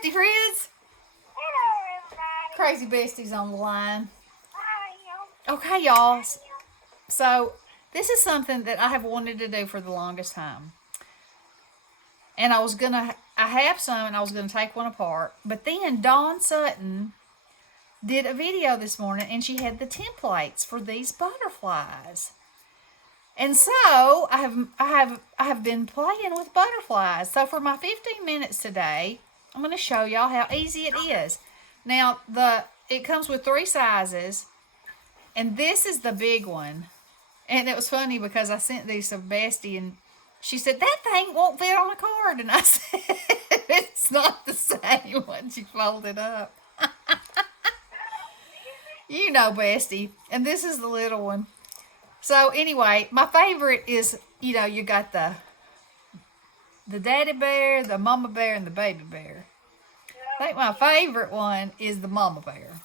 Bestie friends. Hello, everybody. Crazy Bestie's on the line. Hi, Okay, y'all. So, this is something that I have wanted to do for the longest time. And I have some and I was gonna take one apart. But then Dawn Sutton did a video this morning and she had the templates for these butterflies. And so I have been playing with butterflies. So for my 15 minutes today, I'm going to show y'all how easy it is. Now it comes with 3 sizes, and this is the big one. And it was funny because I sent these to Bestie, and she said that thing won't fit on a card, and I said it's not the same one. She folded up. You know, Bestie, and this is the little one. So anyway, my favorite is, you got the daddy bear, the mama bear, and the baby bear. I think my favorite one is the mama bear.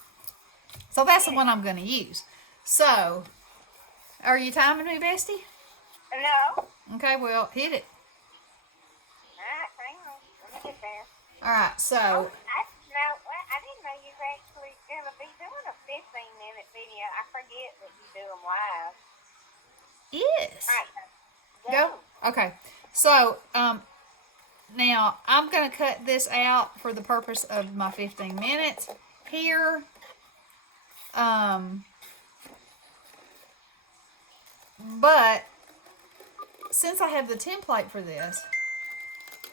So that's the one I'm going to use. So, are you timing me, Bestie? No. Okay, well, hit it. Alright, hang on. Let me get there. Alright, so. I didn't know you were actually going to be doing a 15-minute video. I forget that you do them live. Yes. All right. Go. Okay. So, now I'm going to cut this out for the purpose of my 15 minutes here. But since I have the template for this,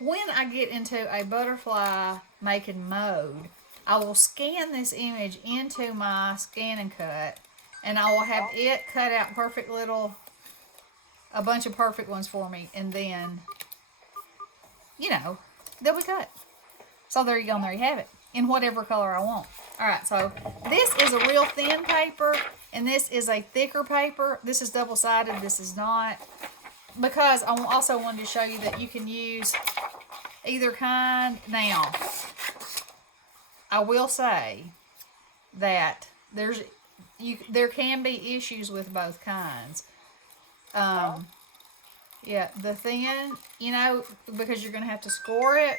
when I get into a butterfly making mode, I will scan this image into my scan and cut, and I will have it cut out a bunch of perfect ones for me, and then, they'll be cut. So there you go, and there you have it, in whatever color I want. Alright, so this is a real thin paper, and this is a thicker paper. This is double-sided, this is not. Because I also wanted to show you that you can use either kind. Now, I will say that there can be issues with both kinds. Yeah, the thin, because you're going to have to score it.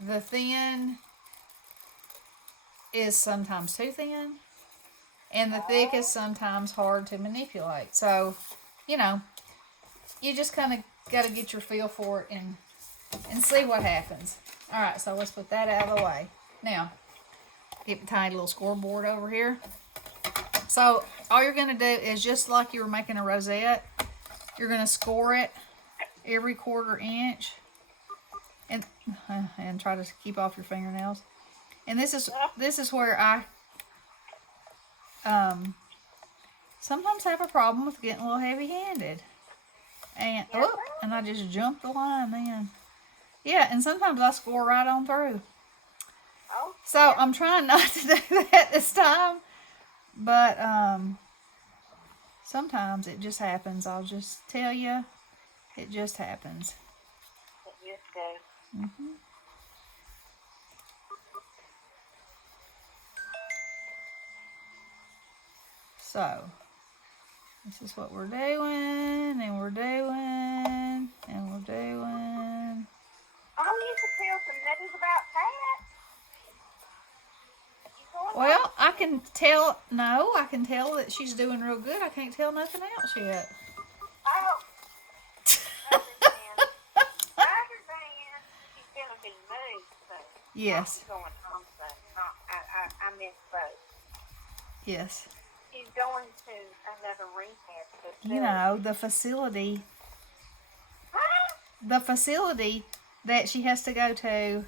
The thin is sometimes too thin, and the thick is sometimes hard to manipulate. So, you just kind of got to get your feel for it and see what happens. All right, so let's put that out of the way. Now, get the tiny little scoreboard over here. So all you're going to do is, just like you were making a rosette, you're going to score it every 1/4 inch and try to keep off your fingernails. And this is where I sometimes have a problem with getting a little heavy-handed. And I just jumped the line then. Yeah, and sometimes I score right on through. So I'm trying not to do that this time. But sometimes it just happens. I'll just tell you, it just happens. It just goes. So, this is what we're doing, and we're doing, and we're doing. Oh, you can feel some nutters about that. Well, I can tell that she's doing real good. I can't tell nothing else yet. Oh. I understand. She's going to be moved, so. Yes. Going home, so. I misspoke. Yes. She's going to another rehab facility. The facility. The facility that she has to go to,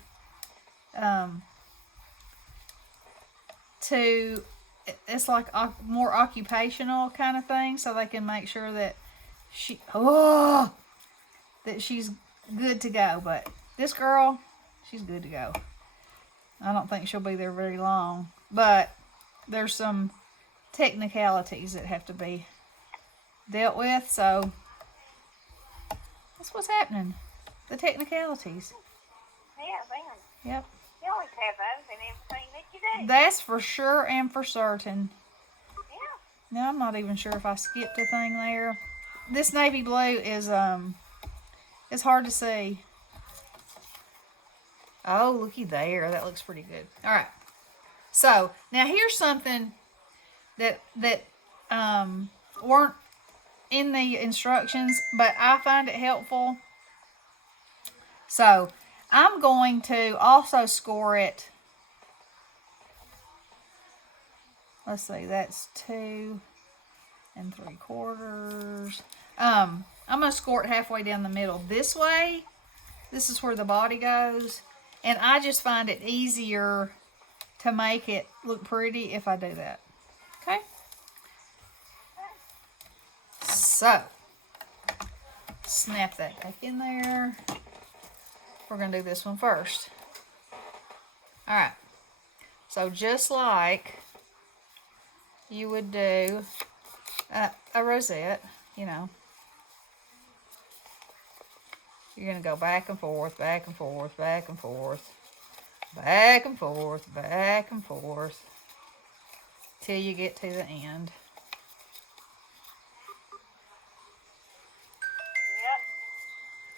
it's like more occupational kind of thing, so they can make sure that that she's good to go. But this girl, she's good to go. I don't think she'll be there very long, but there's some technicalities that have to be dealt with, so that's what's happening. The technicalities. Yeah, man. Yep. You always have those in everything that you do. That's for sure and for certain. Yeah. Now I'm not even sure if I skipped a thing there. This navy blue is it's hard to see. Oh, looky there. That looks pretty good. All right. So now here's something that weren't in the instructions, but I find it helpful. So I'm going to also score it. Let's see, that's 2 3/4. I'm going to score it halfway down the middle this way. This is where the body goes. And I just find it easier to make it look pretty if I do that. Okay? So, snap that back in there. We're going to do this one first. Alright. So, just like you would do a rosette, you know. You're going to go back and forth, back and forth, back and forth, back and forth, back and forth, till you get to the end.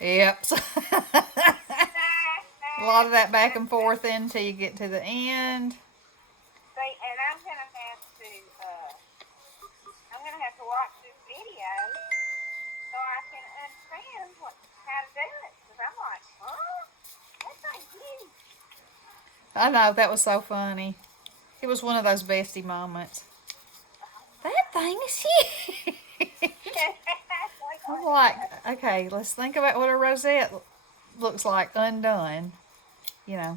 Yep. A lot of that back and forth until you get to the end. See, and I'm gonna have to watch this video so I can understand how to do it. Because I'm like, huh? That's not huge. I know, that was so funny. It was one of those bestie moments. That thing is huge. I'm like, okay, let's think about what a rosette looks like undone. You know,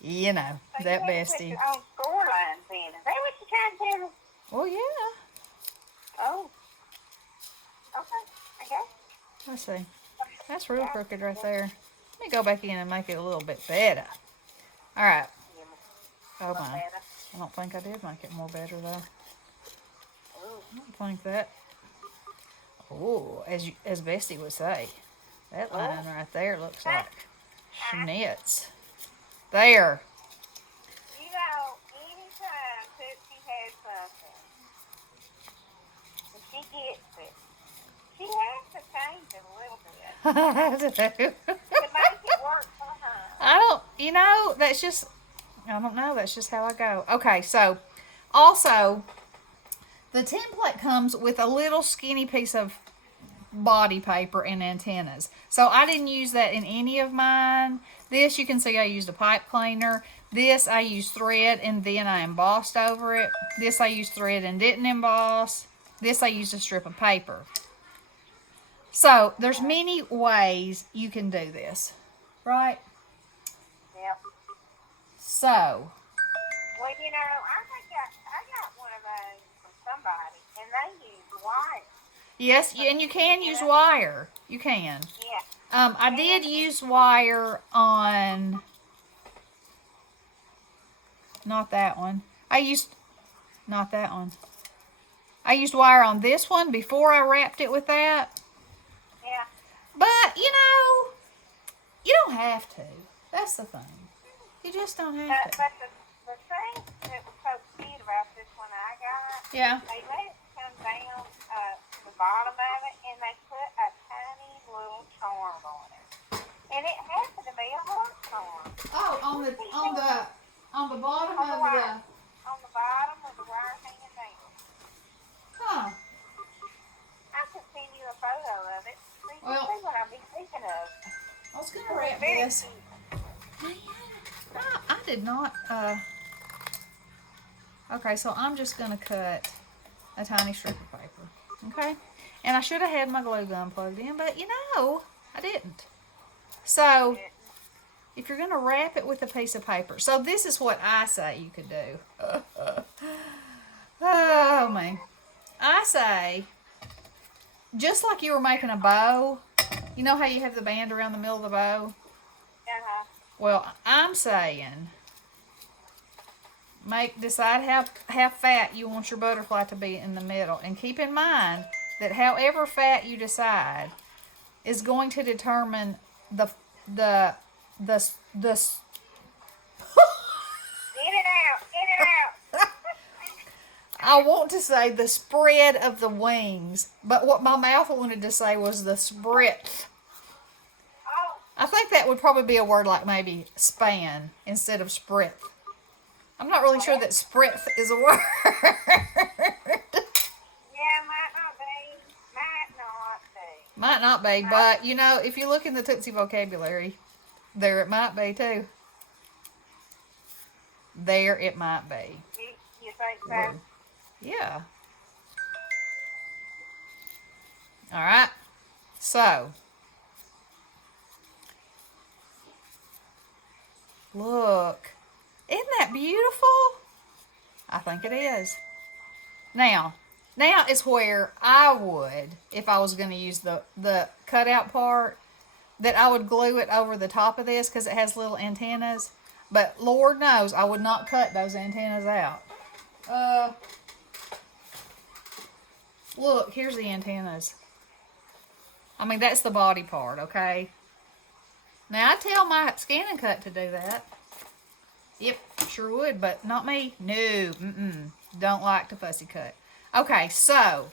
So that you bestie. put your own score lines in. Is that what you're trying to tell me? Well, yeah. Oh. Okay. I guess. Let's see. That's real crooked right there. Let me go back in and make it a little bit better. All right. Oh, my. I don't think I did make it more better, though. I don't think that. Oh, as Bestie would say, that line right there looks like schnitz. There. You know, anytime Tootsie has something, and she gets it, she has to change it a little bit I do. to make it work for her. I don't know, that's just how I go. Okay, so, also, the template comes with a little skinny piece of body paper and antennas. So I didn't use that in any of mine. This, you can see I used a pipe cleaner. This, I used thread and then I embossed over it. This, I used thread and didn't emboss. This, I used a strip of paper. So, there's many ways you can do this, right? Yep. So. Well, you know, I got one of those from somebody, and they use wire. Yes, and you can use wire. You can. Yeah. I did use wire on, not that one. Not that one. I used wire on this one before I wrapped it with that. Yeah. But, you don't have to. That's the thing. You just don't have to. But the thing that was so cute about this one I got, Yeah. they let it come down to the bottom of it, and they put a tiny little charm on it. And it happened to be a heart charm. Oh, on the bottom On the of wire. On the bottom with the wire hanging down. Huh. I can send you a photo of it. So you Well, can see what I'll be thinking of. I was gonna wrap Very this. cute. I did not. Okay, so I'm just gonna cut a tiny strip of paper. Okay, and I should have had my glue gun plugged in, but I didn't. So, if you're gonna wrap it with a piece of paper, so this is what I say you could do. Oh man, I say, just like you were making a bow. You know how you have the band around the middle of the bow? Uh-huh. Well, I'm saying, decide how fat you want your butterfly to be in the middle, and keep in mind that however fat you decide is going to determine the Get it out. I want to say the spread of the wings, but what my mouth wanted to say was the sprit. Oh, I think that would probably be a word like maybe span instead of spread. I'm not really sure that spread is a word. Yeah, might not be. Might not be. Might not be, but you know, if you look in the Tootsie vocabulary, there it might be too. There it might be. You think so? Glue. Yeah. All right. So, look. Isn't that beautiful? I think it is. Now is where I would, if I was going to use the cutout part, that I would glue it over the top of this because it has little antennas. But Lord knows I would not cut those antennas out. Look, here's the antennas. I mean, that's the body part, okay? Now, I tell my scan and cut to do that. Yep, sure would, but not me. No, don't like to fussy cut. Okay, so,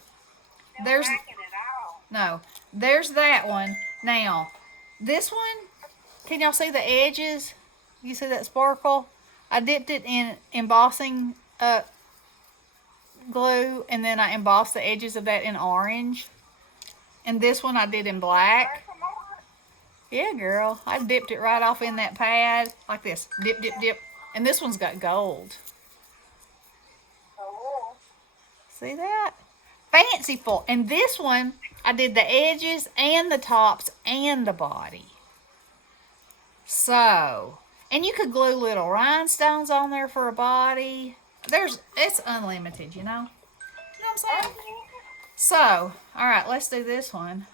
there's... Don't like it at all. No, there's that one. Now, this one, can y'all see the edges? You see that sparkle? I dipped it in embossing glue, and then I embossed the edges of that in orange. And this one I did in black. Yeah, girl. I dipped it right off in that pad, like this. Dip, dip, dip. And this one's got gold. Oh. See that? Fanciful. And this one, I did the edges and the tops and the body. So, and you could glue little rhinestones on there for a body. It's unlimited, you know? You know what I'm saying? So, all right, let's do this one.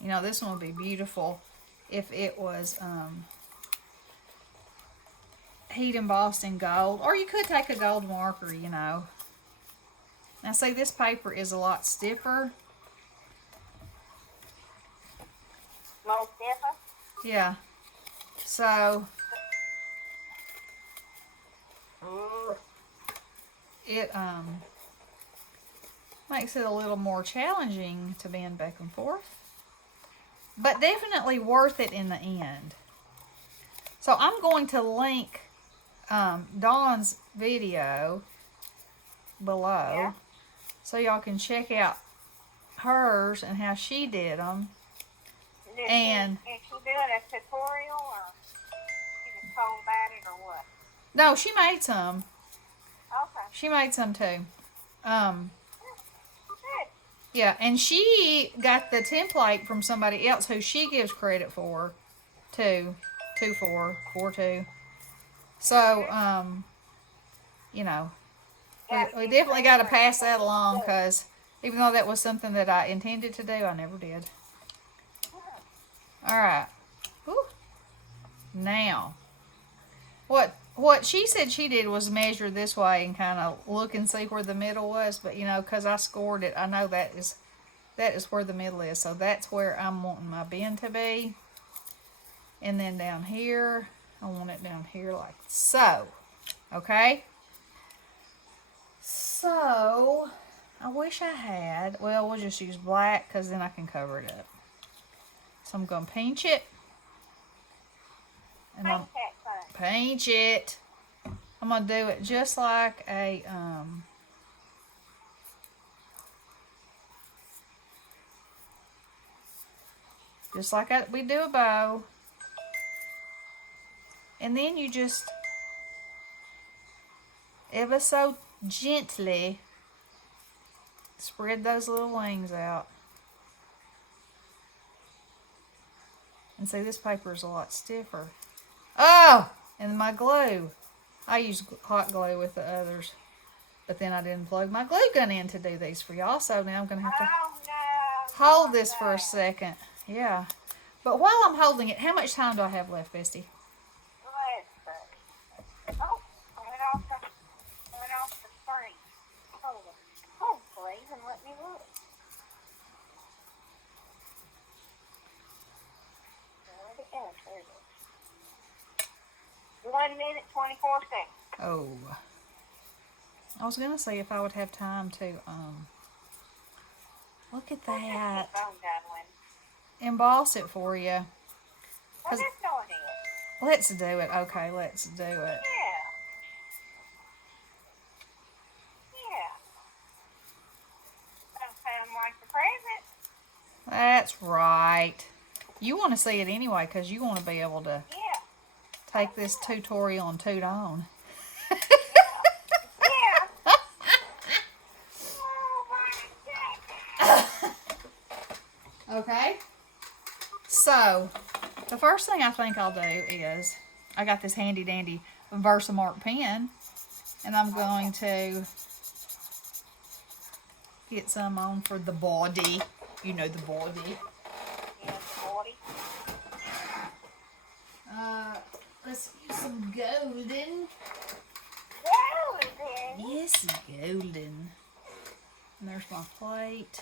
You know, this one would be beautiful if it was heat embossed in gold. Or you could take a gold marker, you know. Now, see, this paper is a lot stiffer. More stiffer? Yeah. So, it makes it a little more challenging to bend back and forth. But definitely worth it in the end. So I'm going to link Dawn's video below, so y'all can check out hers and how she did them. And is she doing a tutorial, or she just told about it, or what? no, she made some. Okay. She made some too. Good. Yeah, and she got the template from somebody else who she gives credit for, too. 2-4-4-2. So, you know, we definitely got to pass that along, because even though that was something that I intended to do, I never did. All right. Whew. Now, what she said she did was measure this way and kind of look and see where the middle was. But, you know, because I scored it, I know that is where the middle is. So that's where I'm wanting my bend to be. And then down here, I want it down here like so. Okay? So, I wish I had, well, we'll just use black because then I can cover it up. So I'm going to pinch it. And I'm pinch it. I'm going to do it just like a, just like we do a bow. And then you just ever so gently spread those little wings out. And see, this paper is a lot stiffer. Oh! And my glue. I use hot glue with the others. But then I didn't plug my glue gun in to do these for y'all. So now I'm going to have to hold this for a second. Yeah. But while I'm holding it, how much time do I have left, Bestie? Oh, I went off the screen. Hold please, and let me look. Where'd it go? There it is. 1 minute, 24 seconds. Oh. I was gonna say if I would have time to look at Well, just that. keep on going. Emboss it for you. Well, 'Cause let's go ahead. let's do it. Okay, let's do it. Yeah. Yeah. Don't sound like the present. That's right. You want to see it anyway because you want to be able to Yeah. take this tutorial and toot on. Yeah. Oh, my God. Okay. So, the first thing I think I'll do is I got this handy dandy Versamark pen, and I'm going to get some on for the body. You know, the body. Yeah, 40. Let's use some golden. Golden. Yes, golden. And there's my plate.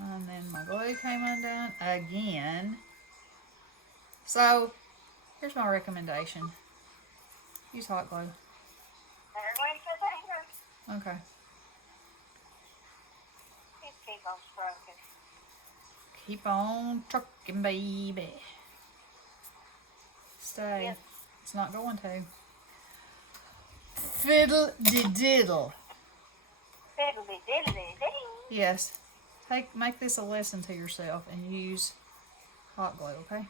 And then my glue came undone again. So, here's my recommendation. Use hot glue. There went the finger. Okay. Just keep on stroking. Keep on trucking, baby. Stay. Yep. It's not going to. Fiddle de diddle. Fiddly diddly ding. Yes. Make this a lesson to yourself and use hot glue, okay?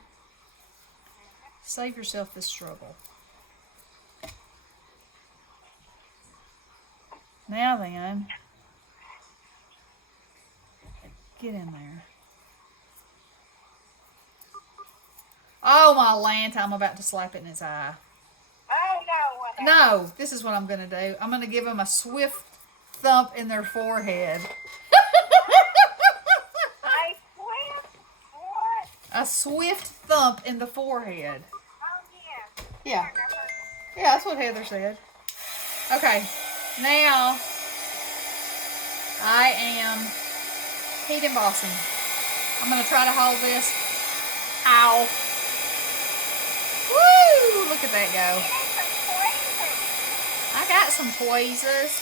Save yourself this struggle. Now then, get in there. Oh my Lanta, I'm about to slap it in its eye. Oh, no. What happened? No, this is what I'm going to do. I'm going to give them a swift thump in their forehead. I swear. What? A swift thump in the forehead. Oh, yeah. Yeah. I heard that. Yeah, that's what Heather said. Okay, now I am heat embossing. I'm going to try to hold this. Ow. Woo! Look at that go. I got some tweezers.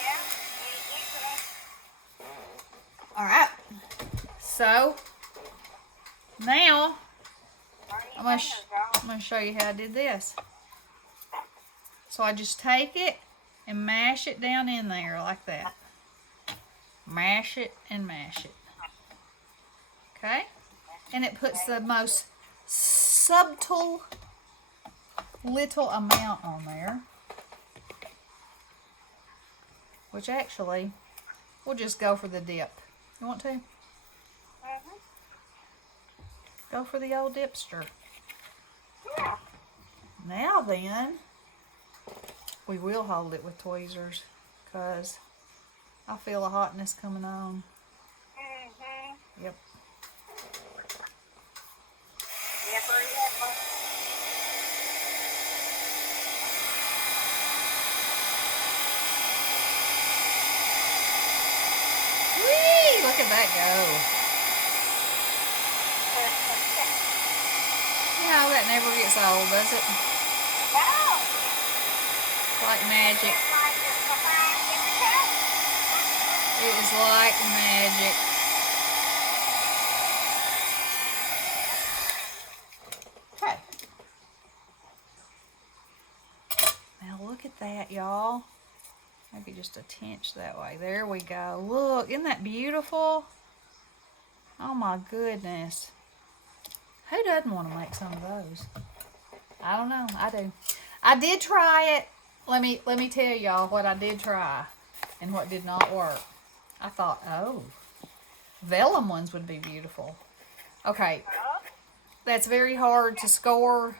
Yeah. Alright. So, now I'm going to show you how I did this. So I just take it and mash it down in there like that. Mash it and mash it. Okay? And it puts the most subtle little amount on there. Which actually, we'll just go for the dip. You want to? Mm-hmm. Go for the old dipster. Yeah. Now then, we will hold it with tweezers because I feel a hotness coming on. Mm-hmm. Yep. Yepper, yepper. Whee! Look at that go. You know, that never gets old, does it? No. Like magic. It's like it's behind every cup. It is like magic. Okay. Now look at that, y'all. Maybe just a tinge that way. There we go. Look, isn't that beautiful? Oh my goodness. Who doesn't want to make some of those? I don't know. I do. I did try it. Let me tell y'all what I did try and what did not work. I thought, oh, vellum ones would be beautiful. Okay, that's very hard to score.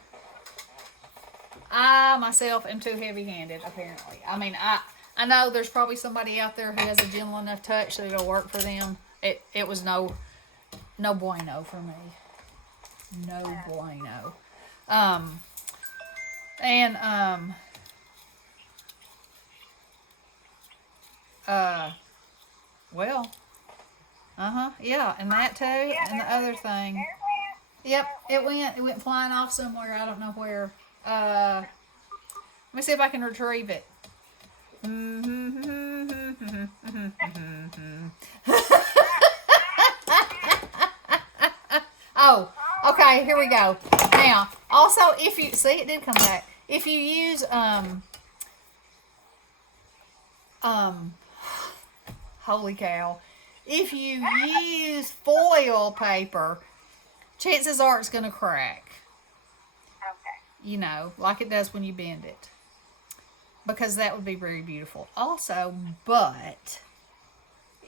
I myself am too heavy-handed, apparently. I mean, I know there's probably somebody out there who has a gentle enough touch that it'll work for them. It was no bueno for me. No bueno. Well, yeah, and that too, and the other thing. Yep, it went flying off somewhere. I don't know where. Let me see if I can retrieve it. Oh, okay, here we go. Now, also, if you see, it did come back. If you use holy cow, if you use foil paper, chances are it's gonna crack. Okay. You know, like it does when you bend it, because that would be very beautiful. Also, but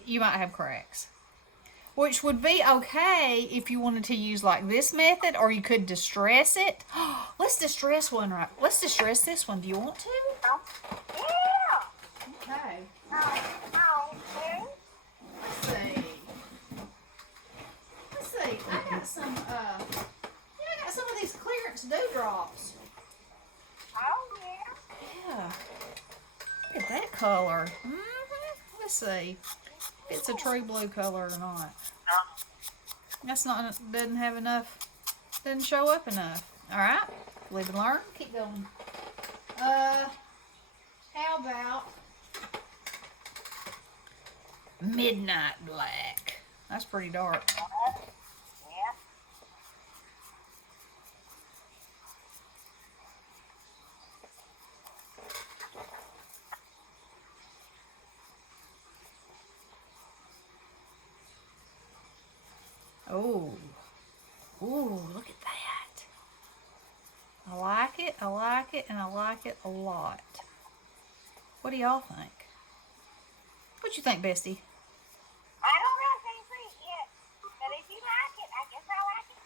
you might have cracks, which would be okay if you wanted to use like this method, or you could distress it. Let's distress one, right? Let's distress this one. Do you want to? Oh, yeah. Okay. Okay. Let's see. Let's see. I got some. I got some of these clearance dewdrops. Oh, yeah. Yeah. Look at that color. Let's see if it's a true blue color or not. That's not, doesn't have enough, doesn't show up enough. All right, live and learn. Keep going. How about midnight black? That's pretty dark. Yeah. Oh, ooh, look at that. I like it, I like it, and I like it a lot. What do y'all think? What you think, Bestie? I don't know if I see it yet, but if you like it, I guess I like it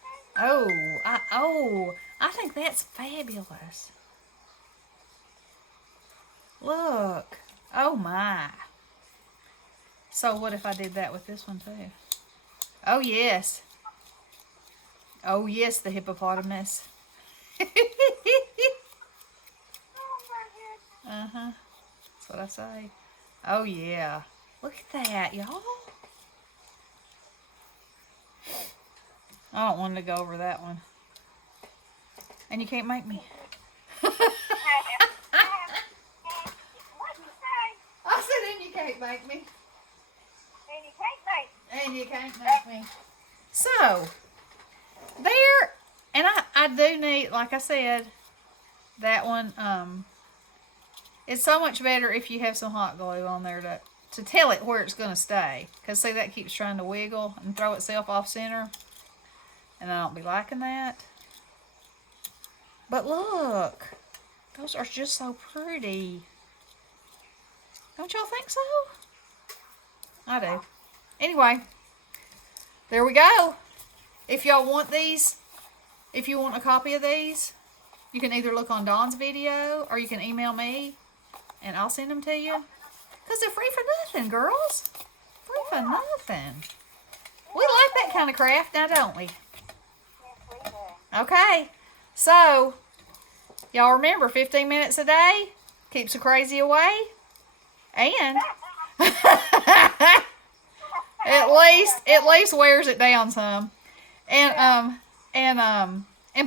too. I think that's fabulous. Look. Oh my. So what if I did that with this one too? Oh yes. Oh yes, the hippopotamus. Oh my goodness. Uh-huh. That's what I say. Oh yeah. Look at that, y'all. I don't want to go over that one. And you can't make me. What you say? I said, and you can't make me. And you can't make And you can't make me. So, there, and I do need, like I said, that one, it's so much better if you have some hot glue on there to tell it where it's going to stay. Because, see, that keeps trying to wiggle and throw itself off center. And I don't be liking that. But look, those are just so pretty. Don't y'all think so? I do. Anyway, there we go. If y'all want these, if you want a copy of these, you can either look on Dawn's video or you can email me and I'll send them to you. Because they're free for nothing, girls. Free for nothing. We like that kind of craft now, don't we? Yes, we do. Okay. So, y'all remember 15 minutes a day keeps the crazy away. And at least wears it down some. And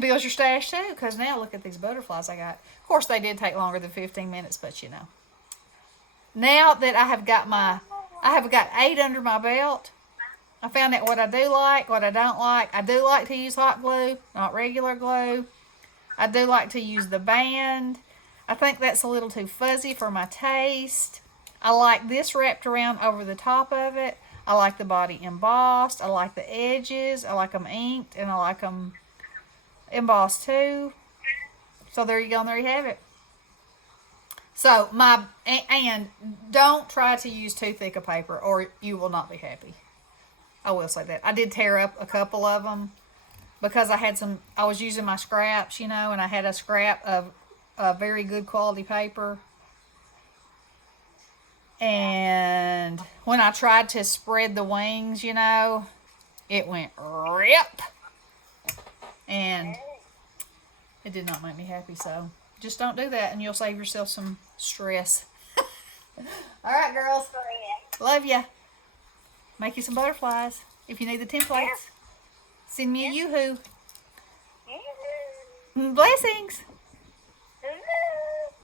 builds your stash too, because now look at these butterflies I got. Of course they did take longer than 15 minutes, but you know. Now that I have got 8 under my belt, I found out what I do like, what I don't like. I do like to use hot glue, not regular glue. I do like to use the band. I think that's a little too fuzzy for my taste. I like this wrapped around over the top of it. I like the body embossed. I like the edges. I like them inked, and I like them embossed too. So there you go, and there you have it. So and don't try to use too thick a paper or you will not be happy. I will say that. I did tear up a couple of them because I was using my scraps, you know, and I had a scrap of a very good quality paper. And when I tried to spread the wings, you know, it went rip. And it did not make me happy, so just don't do that and you'll save yourself some stress. All right, girls. Love ya. Make you some butterflies. If you need the templates, send me a yoo-hoo. Yeah. Blessings.